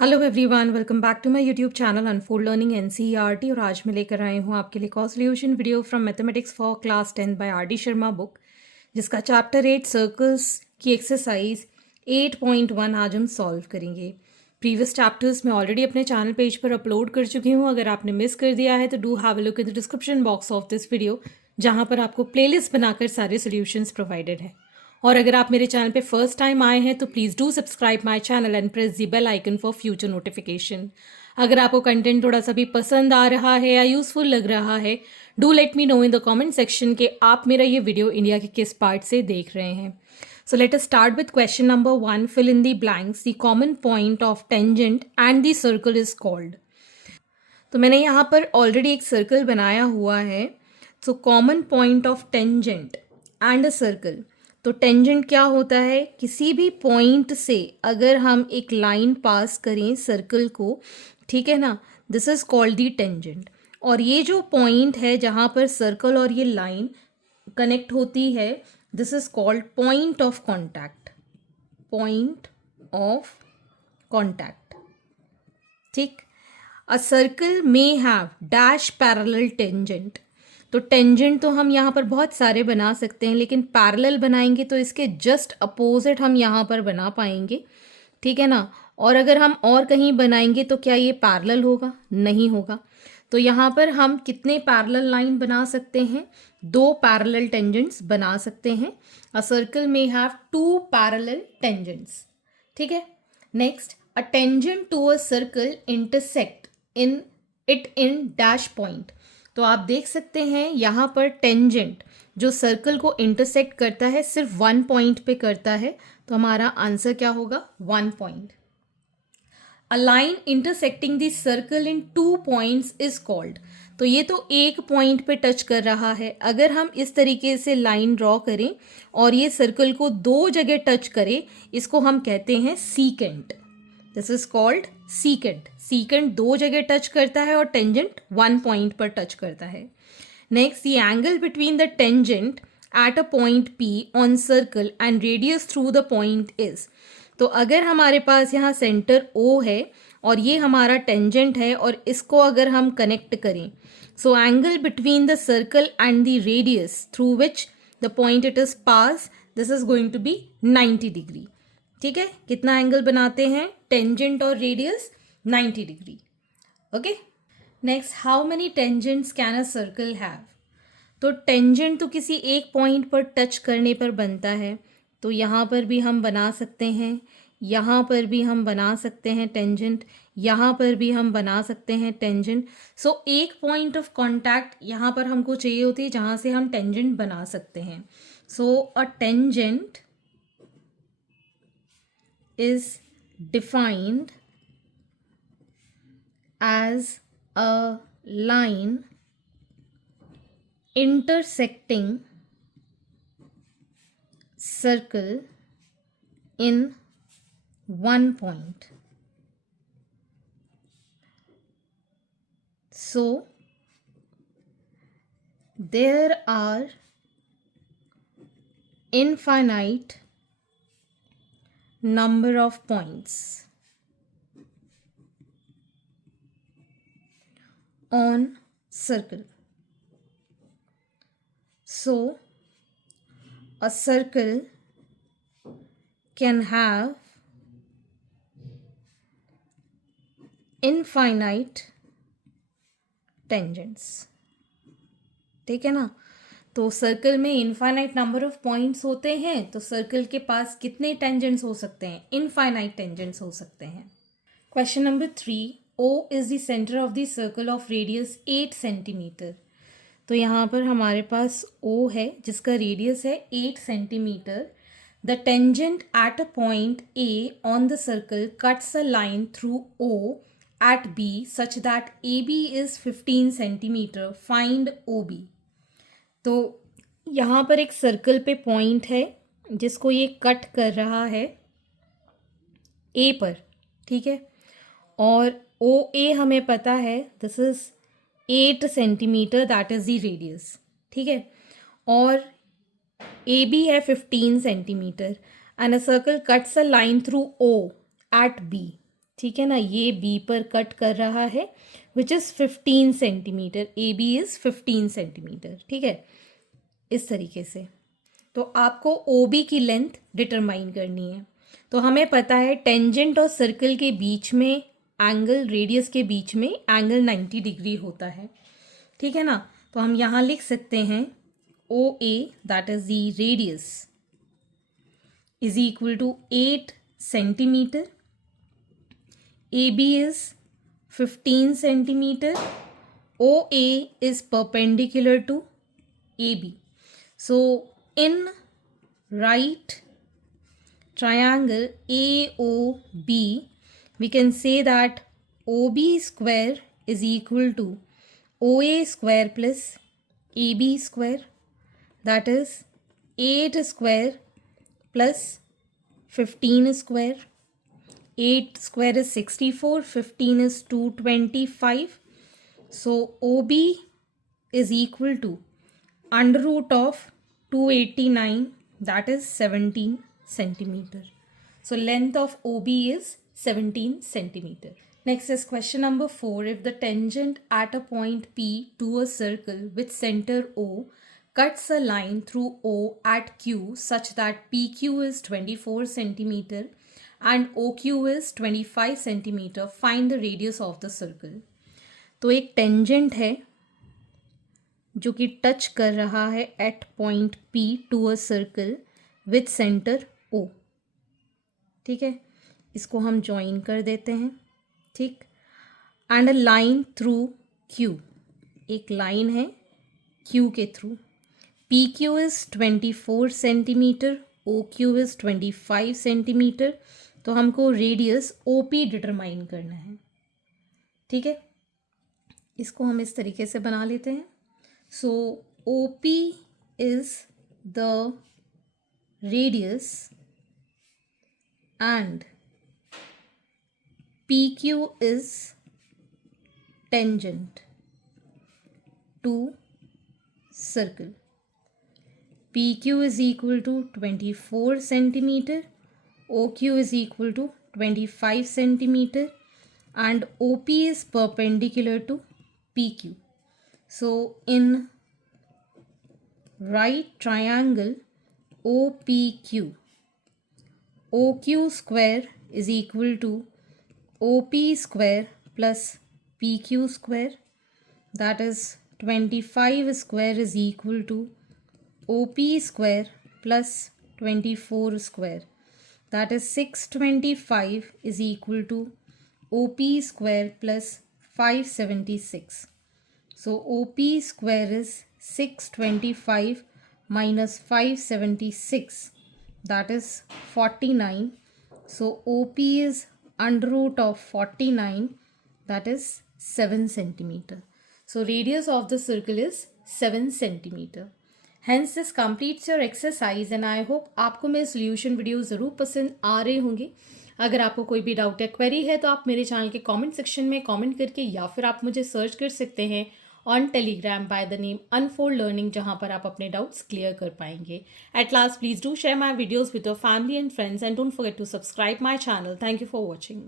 Hello everyone, welcome back to my YouTube channel unfold learning NCERT. और आज मैं लेकर आई हूँ आपके लिए कॉन्सोल्यूशन video from mathematics for class 10 by R D Sharma book, जिसका चैप्टर 8 सर्कल्स की एक्सरसाइज 8.1 आज हम सॉल्व करेंगे। प्रीवियस चैप्टर्स मैं ऑलरेडी अपने चैनल पेज पर अपलोड कर चुकी हूँ। अगर आपने मिस कर दिया है तो do have a look in the description box of this video, जहाँ पर आपको प्लेलिस्ट बनाकर सारे सोल्यूशंस प्रोवाइडेड हैं। और अगर आप मेरे चैनल पे फर्स्ट टाइम आए हैं तो please do subscribe my channel and press the bell icon for future notification. अगर आपको कंटेंट थोड़ा सा भी पसंद आ रहा है या यूज़फुल लग रहा है, do let me know in the comment section कि आप मेरा ये वीडियो इंडिया के किस पार्ट से देख रहे हैं। So let us start with question number 1. Fill in the blanks. The common point of tangent and the circle is called. तो मैंने यहाँ पर ऑलरेडी एक सर्कल बनाया हुआ है। So common point of tangent and a circle. तो tangent क्या होता है? किसी भी पॉइंट से अगर हम एक लाइन पास करें सर्कल को, ठीक है ना, this is called the tangent. और ये जो पॉइंट है जहाँ पर सर्कल और ये लाइन कनेक्ट होती है, this is called point of contact. Point of contact, ठीक। A circle may have dash parallel tangent. तो टेंजेंट तो हम यहाँ पर बहुत सारे बना सकते हैं, लेकिन पैरेलल बनाएंगे तो इसके जस्ट अपोजिट हम यहाँ पर बना पाएंगे, ठीक है ना। और अगर हम और कहीं बनाएंगे तो क्या ये पैरेलल होगा? नहीं होगा। तो यहाँ पर हम कितने पैरेलल लाइन बना सकते हैं? 2 पैरेलल टेंजेंट्स बना सकते हैं। A circle may have 2 parallel tangents, ठीक है। Next, a tangent to a circle intersect in dash point. तो आप देख सकते हैं यहाँ पर टेंजेंट जो सर्कल को इंटरसेक्ट करता है सिर्फ 1 पॉइंट पे करता है, तो हमारा आंसर क्या होगा? 1 point. A line intersecting the circle in 2 points is called. तो ये तो एक पॉइंट पे टच कर रहा है। अगर हम इस तरीके से लाइन ड्रॉ करें और ये सर्कल को 2 जगह टच करें, इसको हम कहते हैं secant. This is called secant. Secant 2 जगह टच करता है और टेंजेंट 1 पॉइंट पर टच करता है। Next, the angle between the tangent at a point P on circle and radius through the point is. तो अगर हमारे पास यहाँ सेंटर O है और ये हमारा टेंजेंट है और इसको अगर हम कनेक्ट करें, so angle between the circle and the radius through which the point it is pass, this is going to be 90 degree, ठीक है। कितना एंगल बनाते हैं? टेंजेंट और radius 90 degree, okay. Next, how many tangents can a circle have. तो tangent तो किसी एक पॉइंट पर टच करने पर बनता है, तो यहाँ पर भी हम बना सकते हैं, यहाँ पर भी हम बना सकते हैं टेंजेंट, यहाँ पर भी हम बना सकते हैं टेंजेंट। सो एक पॉइंट ऑफ कांटेक्ट यहाँ पर हमको चाहिए होती है जहाँ से हम टेंजेंट बना सकते हैं। So a tangent is defined as a line intersecting circle in one point. So there are infinite number of points on circle. So a circle can have infinite tangents, ठीक है ना। तो सर्कल में infinite number of points होते हैं, तो circle के पास कितने टेंजेंट्स हो सकते हैं? इनफाइनाइट टेंजेंट्स हो सकते हैं। Question number 3, O is the centre of the circle of radius 8 centimetre. तो यहाँ पर हमारे पास O है जिसका रेडियस है 8 centimetre. The tangent at a point A on the circle cuts a line through O at B such that AB is 15 centimetre, find OB। तो यहाँ पर एक सर्कल पे पॉइंट है जिसको ये कट कर रहा है ए पर, ठीक है। और ओ ए हमें पता है, this is 8 centimetre, that is the radius, ठीक है। और ए बी है 15 centimetre and a circle cuts a line through O at B, ठीक है ना, ये बी पर कट कर रहा है which is 15 centimetre, A B is 15 centimetre, ठीक है, इस तरीके से। तो आपको ओ बी की लेंथ डिटरमाइन करनी है। तो हमें पता है टेंजेंट और सर्कल के बीच में एंगल, रेडियस के बीच में एंगल 90 डिग्री होता है, ठीक है ना। तो हम यहाँ लिख सकते हैं O A that is the radius is equal to 8 centimetre, A B is 15 centimetre, O A is perpendicular to A B. So in right triangle AOB, we can say that OB square is equal to OA square plus AB square, that is 8 square plus 15 square. 8 square is 64, 15 is 225. So OB is equal to under root of 289, that is 17 centimeter. So length of OB is 17 centimeter. Next is question number 4. If the tangent at a point P to a circle with center O cuts a line through O at Q such that PQ is 24 centimeter and OQ is 25 centimeter, find the radius of the circle. तो एक tangent है जो कि touch कर रहा है at point P to a circle with centre O, ठीक है, इसको हम ज्वाइन कर देते हैं, ठीक, and a line through Q, एक लाइन है क्यू के through, P Q is 24 centimetre, O Q is 25 centimetre, तो हमको रेडियस ओ पी डिटरमाइन करना है, ठीक है। इसको हम इस तरीके से बना लेते हैं। So OP is the radius and PQ is tangent to circle. PQ is equal to 24 centimeter, OQ is equal to 25 centimeter and OP is perpendicular to PQ. So in right triangle OPQ, OQ square is equal to OP square plus PQ square, that is 25 square is equal to OP square plus 24 square, that is 625 is equal to OP square plus 576. So OP square is 625 minus 576, that is 49. So OP is under root of 49, that is 7 centimeter. So radius of the circle is 7 centimeter. Hence this completes your exercise and I hope आपको मेरे solution video ज़रूर पसंद आ रहे होंगे। अगर आपको कोई भी डाउट या क्वेरी है तो आप मेरे चैनल के कमेंट सेक्शन में कमेंट करके या फिर आप मुझे सर्च कर सकते हैं on Telegram by the name Unfold Learning, जहाँ पर आप अपने डाउट्स क्लियर कर पाएंगे। At last please do share my videos with your family and friends and don't forget to subscribe my channel. Thank you for watching.